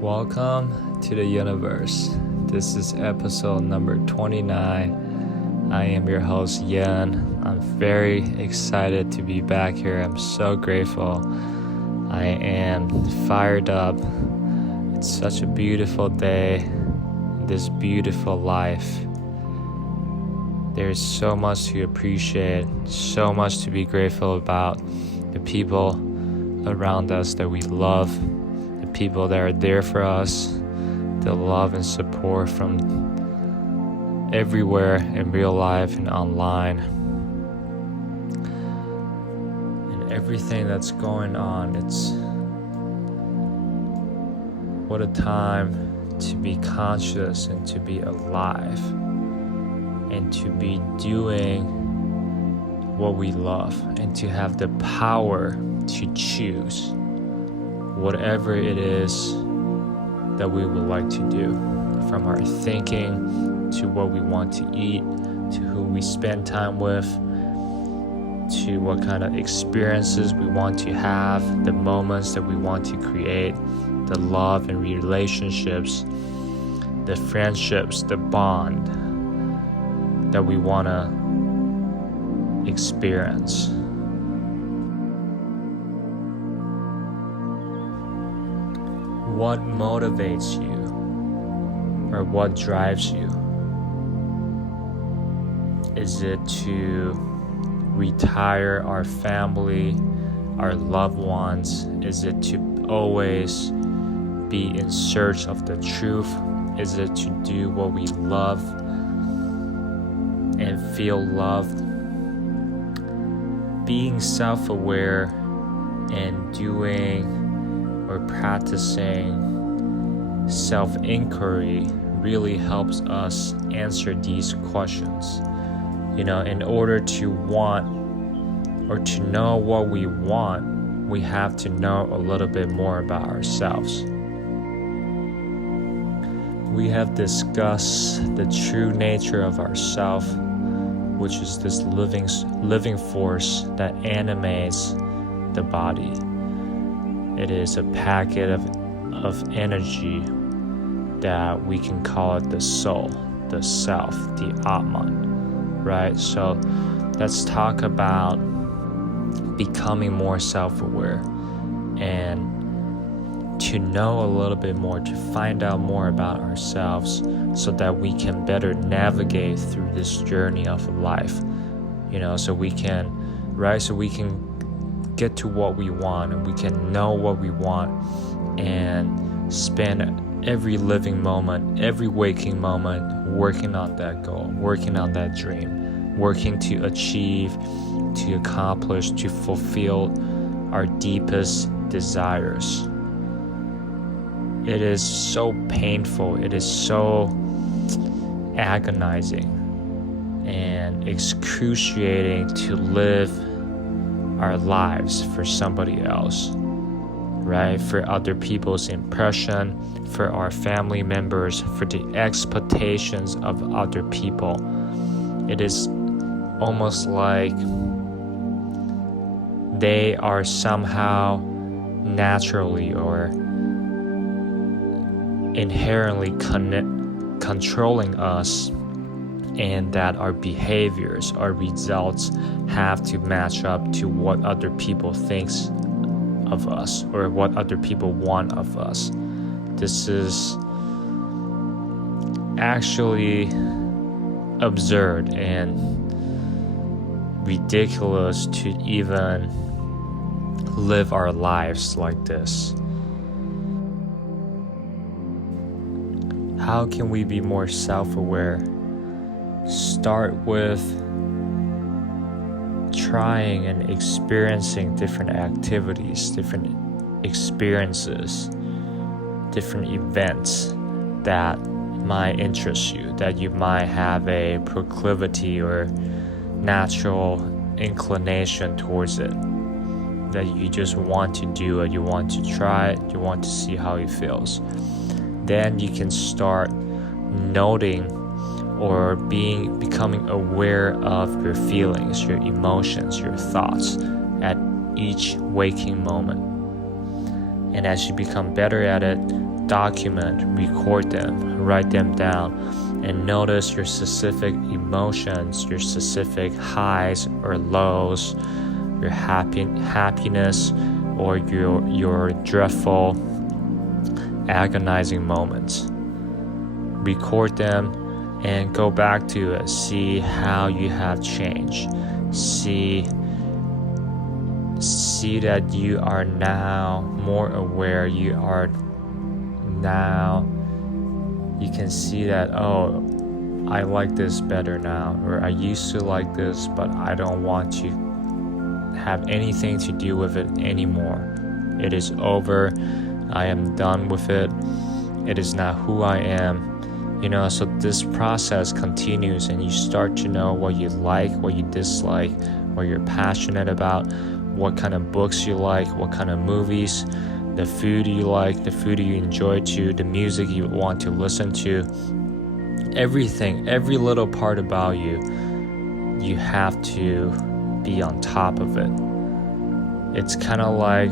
Welcome to the Yuniverse. This is episode number 29. I am your host, Yan. I'm very excited to be back here. I'm so grateful. I am fired up. It's such a beautiful day, this beautiful life. There's so much to appreciate, so much to be grateful about. The people around us that we love, the people that are there for us, the love and support from everywhere in real life and online, and everything that's going on. It's what a time to be conscious and to be alive and to be doing what we love and to have the power to choose whatever it is that we would like to do, from our thinking to what we want to eat, to who we spend time with, to what kind of experiences we want to have, the moments that we want to create, the love and relationships, the friendships, the bond that we want to experience. What motivates you, or what drives you? Is it to retire our family, our loved ones? Is it to always be in search of the truth? Is it to do what we love and feel loved? Being self-aware and doing or practicing self-inquiry really helps us answer these questions. In order to want or to know what we want, we have to know a little bit more about ourselves. We have discussed the true nature of ourself, which is this living force that animates the body. It is a packet of energy that we can call it the soul, the self, the Atman, right? So let's talk about becoming more self-aware and to know a little bit more, to find out more about ourselves so that we can better navigate through this journey of life, so we can get to what we want, and we can know what we want and spend every living moment, every waking moment working on that goal, working on that dream, working to achieve, to accomplish, to fulfill our deepest desires. It is so painful, it is so agonizing and excruciating to live our lives for somebody else, right? For other people's impression, for our family members, for the expectations of other people. It is almost like they are somehow naturally or inherently controlling us, and that our behaviors, our results have to match up to what other people thinks of us or what other people want of us. This is actually absurd and ridiculous to even live our lives like this. How can we be more self-aware? Start with trying and experiencing different activities, different experiences, different events that might interest you, that you might have a proclivity or natural inclination towards it, that you just want to do it, you want to try it, you want to see how it feels. Then you can start noting or becoming aware of your feelings, your emotions, your thoughts at each waking moment. And as you become better at it, document, record them, write them down, and notice your specific emotions, your specific highs or lows, your happiness or your dreadful, agonizing moments. Record them and go back to it. See how you have changed. See that you are now more aware. You can see that, oh, I like this better now, or I used to like this, but I don't want to have anything to do with it anymore. It is over. I am done with it. It is not who I am. So this process continues, and you start to know what you like, what you dislike, what you're passionate about, what kind of books you like, what kind of movies, the food you like, the food you enjoy to, the music you want to listen to. Everything, every little part about you, you have to be on top of it. It's kind of like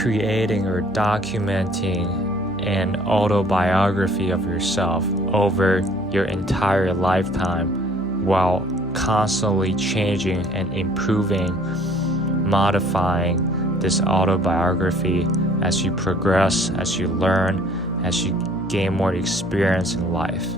creating or documenting an autobiography of yourself over your entire lifetime, while constantly changing and improving, modifying this autobiography as you progress, as you learn, as you gain more experience in life.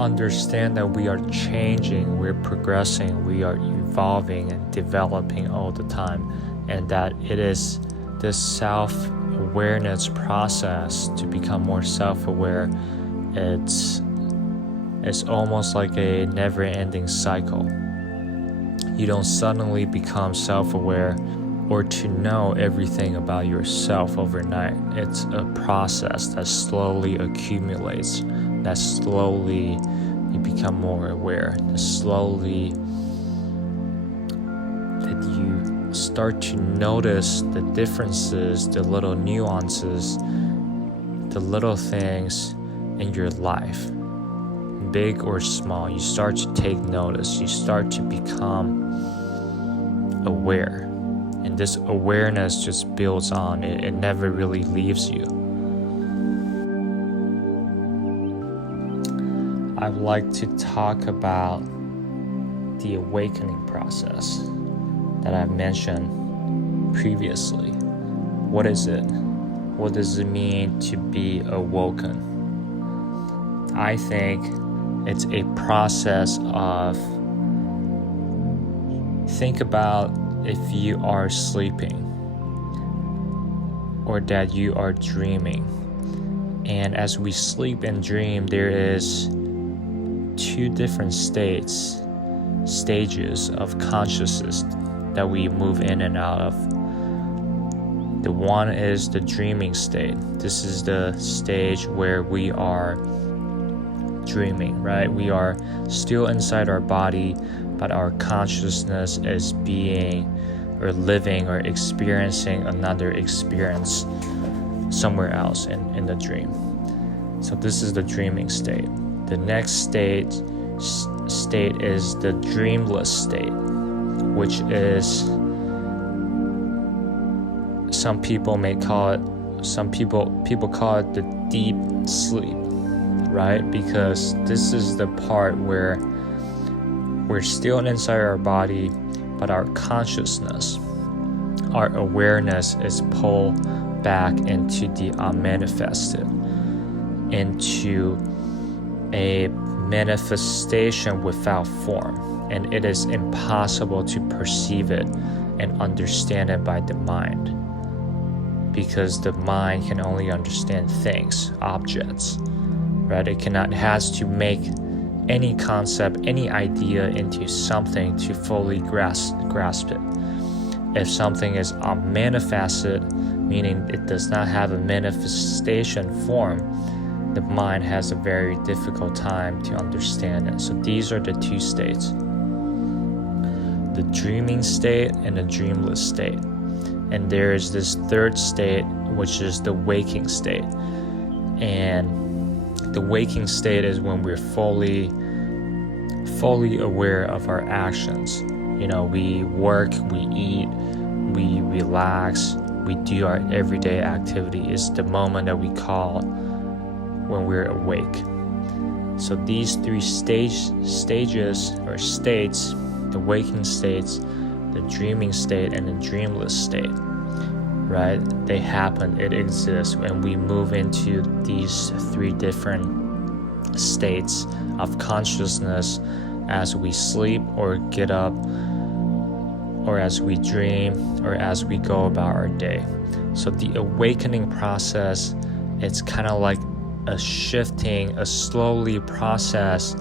Understand that we are changing, we're progressing, we are evolving and developing all the time, and that it is this self-awareness process to become more self-aware. It's almost like a never-ending cycle. You don't suddenly become self-aware or to know everything about yourself overnight. It's a process that slowly accumulates, that slowly you become more aware, that slowly that you start to notice the differences, the little nuances, the little things in your life, big or small. You start to take notice. You start to become aware. And this awareness just builds on. It never really leaves you. I'd like to talk about the awakening process that I've mentioned previously. What is it? What does it mean to be awoken? I think it's a process of, think about if you are sleeping or that you are dreaming. And as we sleep and dream, there is two different stages of consciousness that we move in and out of. The one is the dreaming state. This is the stage where we are dreaming, right? We are still inside our body, but our consciousness is being or living or experiencing another experience somewhere else in the dream. So this is the dreaming state. The next state is the dreamless state, which is, some people call it the deep sleep, right? Because this is the part where we're still inside our body, but our consciousness, our awareness is pulled back into the unmanifested, into a manifestation without form, and it is impossible to perceive it and understand it by the mind, because the mind can only understand things, objects, right? It has to make any concept, any idea into something to fully grasp it. If something is unmanifested, meaning it does not have a manifestation form, the mind has a very difficult time to understand it. So these are the two states, the dreaming state and the dreamless state. And there is this third state, which is the waking state. And the waking state is when we're fully aware of our actions. We work, we eat, we relax, we do our everyday activity. It's the moment that we call when we're awake. So these three stages or states, the waking states, the dreaming state, and the dreamless state, right? They happen, it exists, and we move into these three different states of consciousness as we sleep or get up, or as we dream, or as we go about our day. So the awakening process, it's kind of like a slowly process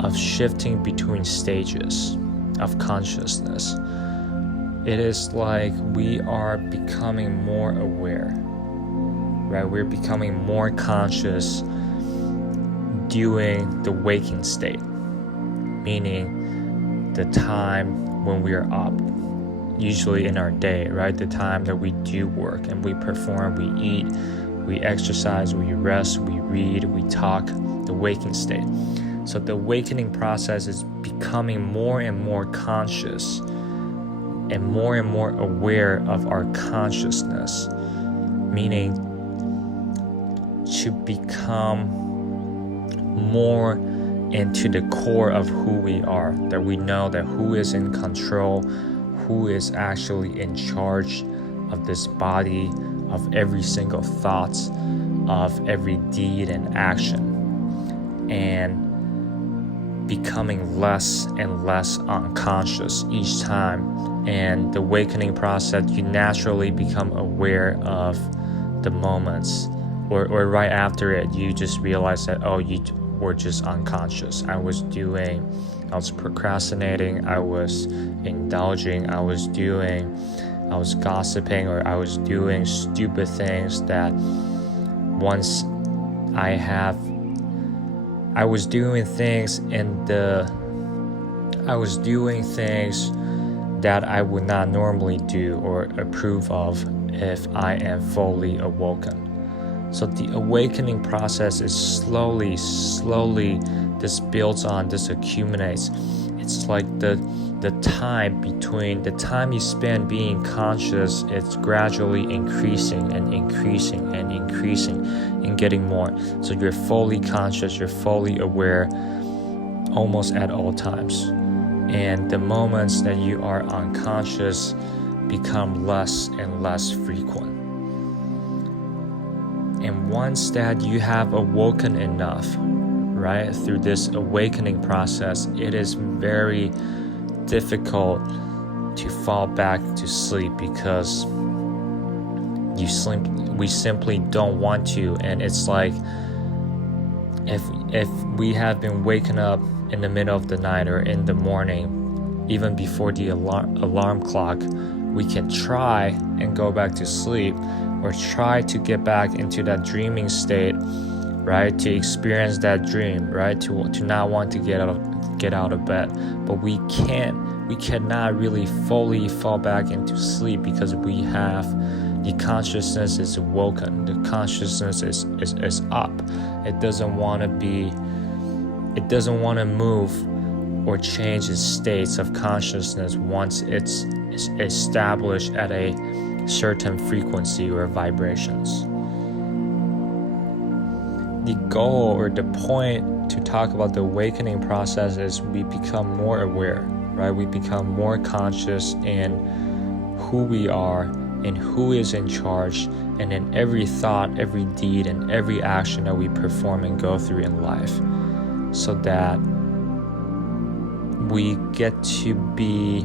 of shifting between stages of consciousness. It is like we are becoming more aware, right? We're becoming more conscious during the waking state, meaning the time when we are up, usually in our day, right? The time that we do work and we perform, we eat, we exercise, we rest, we read, we talk, the waking state. So the awakening process is becoming more and more conscious and more aware of our consciousness, meaning to become more into the core of who we are, that we know that who is in control, who is actually in charge of this body, of every single thought, of every deed and action, and becoming less and less unconscious each time. And the awakening process, you naturally become aware of the moments, or right after it, you just realize that, oh, you were just unconscious. I was procrastinating, I was indulging, I was gossiping, or I was doing stupid things that once I was doing things that I would not normally do or approve of if I am fully awoken. So the awakening process is slowly, this builds on, this accumulates. It's like the time between the time you spend being conscious, it's gradually increasing and getting more. So you're fully conscious, you're fully aware almost at all times. And the moments that you are unconscious become less and less frequent. And once that you have awoken enough, right, through this awakening process, it is very difficult to fall back to sleep because we simply don't want to. And it's like if we have been waken up in the middle of the night or in the morning, even before the alarm clock, we can try and go back to sleep, or try to get back into that dreaming state, right, to experience that dream, right, to not want to get out of bed. But we cannot really fully fall back into sleep because the consciousness is awoken, the consciousness is up. It doesn't want to move or change its states of consciousness once it's established at a certain frequency or vibrations. The goal or the point to talk about the awakening process is we become more aware, right? We become more conscious in who we are and who is in charge, and in every thought, every deed, and every action that we perform and go through in life, so that we get to be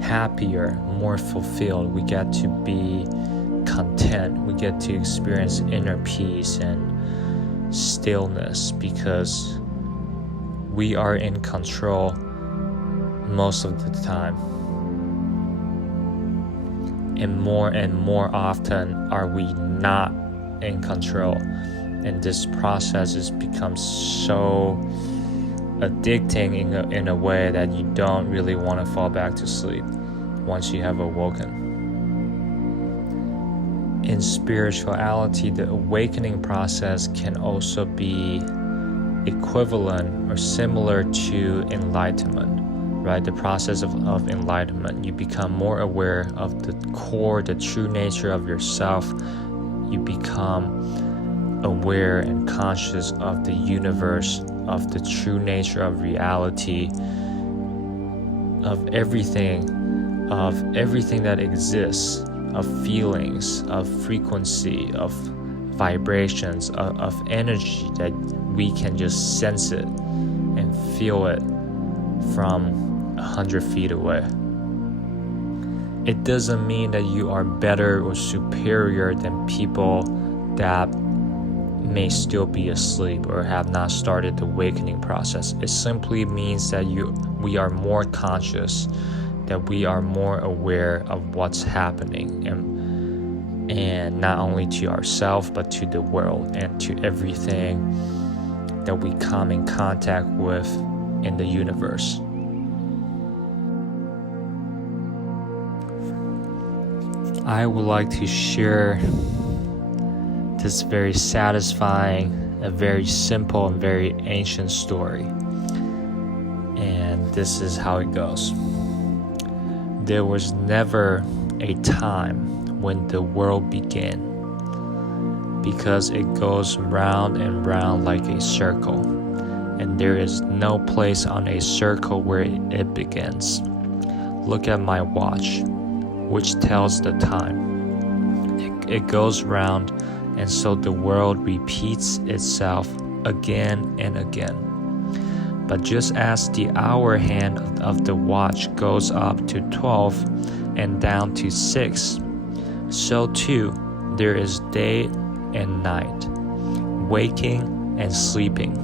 happier, more fulfilled. We get to be content. We get to experience inner peace and stillness because we are in control most of the time. And more often are we not in control. And this process has become so addicting in a way that you don't really want to fall back to sleep once you have awoken. In spirituality, the awakening process can also be equivalent or similar to enlightenment. right? The process of enlightenment. You become more aware of the core, the true nature of yourself. You become aware and conscious of the universe, of the true nature of reality, of everything that exists, of feelings, of frequency, of vibrations, of energy, that we can just sense it and feel it from 100 feet away. It doesn't mean that you are better or superior than people that may still be asleep or have not started the awakening process. It simply means that we are more conscious, that we are more aware of what's happening, and not only to ourselves but to the world and to everything that we come in contact with in the universe. I would like to share this very satisfying, a very simple and very ancient story. And this is how it goes. There was never a time when the world began, because it goes round and round like a circle, and there is no place on a circle where it begins. Look at my watch, which tells the time. It goes round, and so the world repeats itself again and again. But just as the hour hand of the watch goes up to 12 and down to 6, so too there is day and night, waking and sleeping,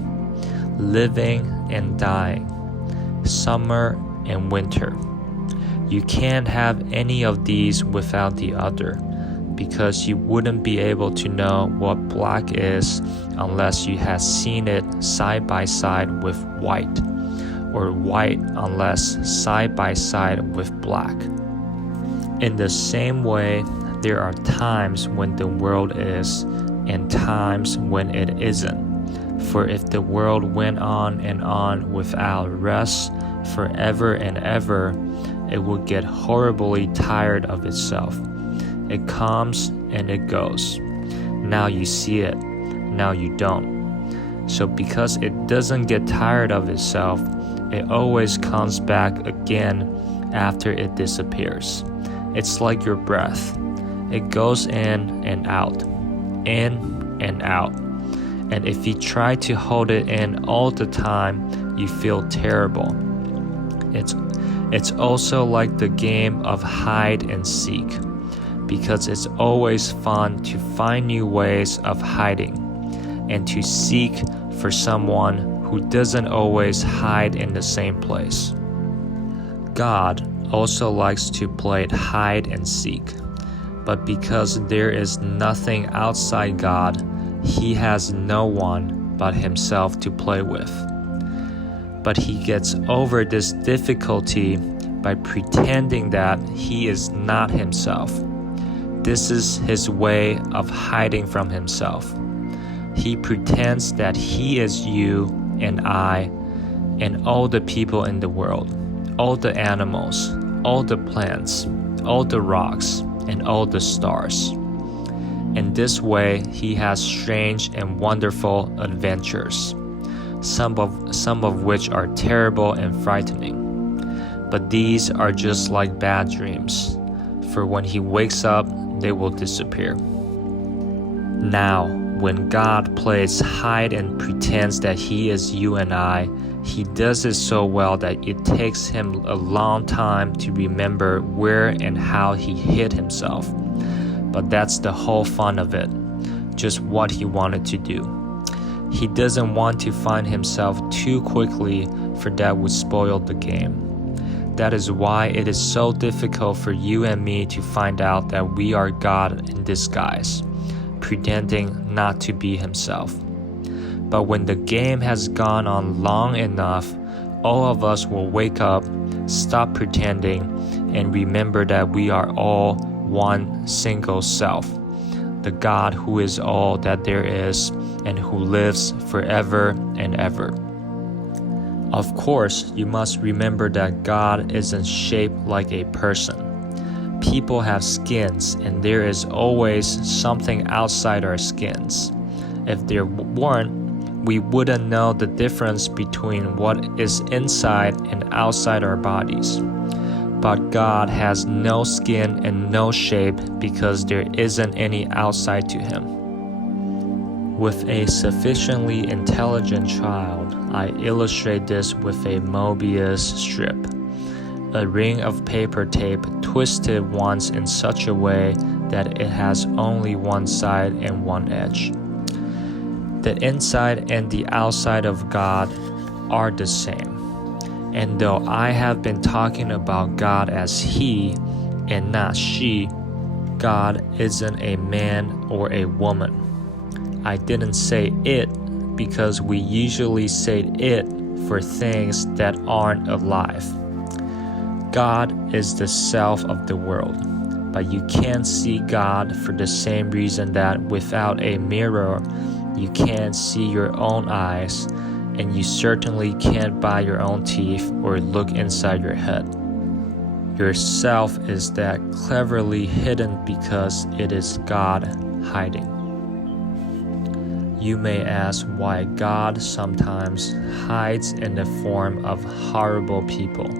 living and dying, summer and winter. You can't have any of these without the other, because you wouldn't be able to know what black is unless you had seen it side by side with white, or white unless side by side with black. In the same way, there are times when the world is and times when it isn't. For if the world went on without rest forever and ever, it would get horribly tired of itself. It comes and it goes. Now you see it, now you don't. So because it doesn't get tired of itself, it always comes back again after it disappears. It's like your breath. It goes in and out, in and out. And if you try to hold it in all the time, you feel terrible. It's also like the game of hide and seek, because it's always fun to find new ways of hiding and to seek for someone who doesn't always hide in the same place. God also likes to play hide and seek, but because there is nothing outside God, he has no one but himself to play with. But he gets over this difficulty by pretending that he is not himself. This is his way of hiding from himself. He pretends that he is you and I and all the people in the world, all the animals, all the plants, all the rocks, and all the stars. In this way, he has strange and wonderful adventures, some of which are terrible and frightening. But these are just like bad dreams, for when he wakes up, they will disappear. Now, when God plays hide and pretends that he is you and I, he does it so well that it takes him a long time to remember where and how he hid himself. But that's the whole fun of it, just what he wanted to do. He doesn't want to find himself too quickly, for that would spoil the game. That is why it is so difficult for you and me to find out that we are God in disguise, pretending not to be himself. But when the game has gone on long enough, all of us will wake up, stop pretending, and remember that we are all one single self, the God who is all that there is and who lives forever and ever. Of course, you must remember that God isn't shaped like a person. People have skins, and there is always something outside our skins. If there weren't, we wouldn't know the difference between what is inside and outside our bodies. But God has no skin and no shape because there isn't any outside to him. With a sufficiently intelligent child, I illustrate this with a Mobius strip, a ring of paper tape twisted once in such a way that it has only one side and one edge. The inside and the outside of God are the same. And though I have been talking about God as he and not she, God isn't a man or a woman. I didn't say it because we usually say it for things that aren't alive. God is the self of the world, but you can't see God for the same reason that without a mirror, you can't see your own eyes, and you certainly can't buy your own teeth or look inside your head. Your self is that cleverly hidden because it is God hiding. You may ask why God sometimes hides in the form of horrible people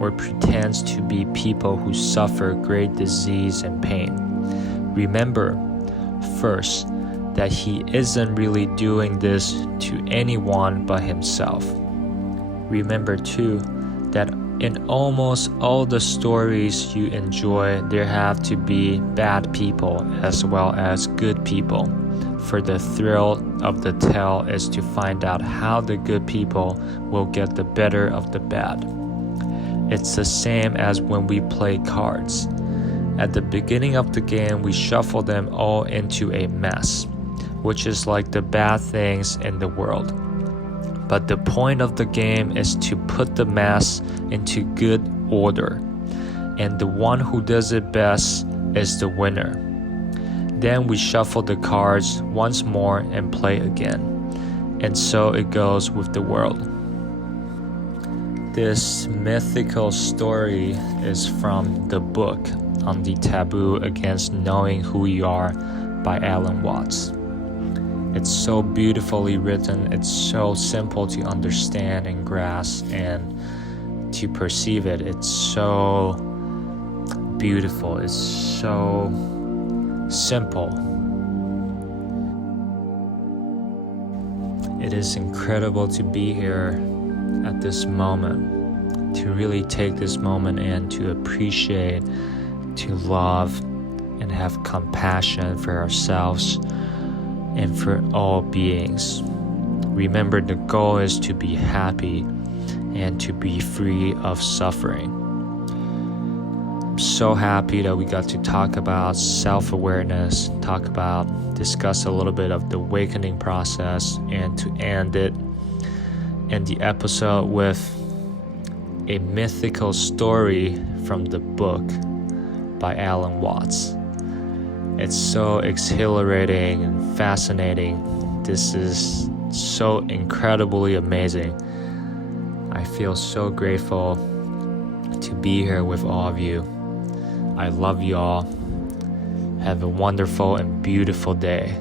or pretends to be people who suffer great disease and pain. Remember, first, that he isn't really doing this to anyone but himself. Remember too, that in almost all the stories you enjoy, there have to be bad people as well as good people. For the thrill of the tale is to find out how the good people will get the better of the bad. It's the same as when we play cards. At the beginning of the game, we shuffle them all into a mess, which is like the bad things in the world. But the point of the game is to put the mess into good order, and the one who does it best is the winner. Then we shuffle the cards once more and play again. And so it goes with the world. This mythical story is from the book on the taboo against knowing who you are by Alan Watts. It's so beautifully written, it's so simple to understand and grasp and to perceive it. It's so beautiful, it's so simple. It is incredible to be here at this moment, to really take this moment and to appreciate, to love, and have compassion for ourselves and for all beings. Remember, the goal is to be happy and to be free of suffering. I'm so happy that we got to talk about self-awareness, discuss a little bit of the awakening process, and to end it in the episode with a mythical story from the book by Alan Watts. It's so exhilarating and fascinating. This is so incredibly amazing. I feel so grateful to be here with all of you. I love you all. Have a wonderful and beautiful day.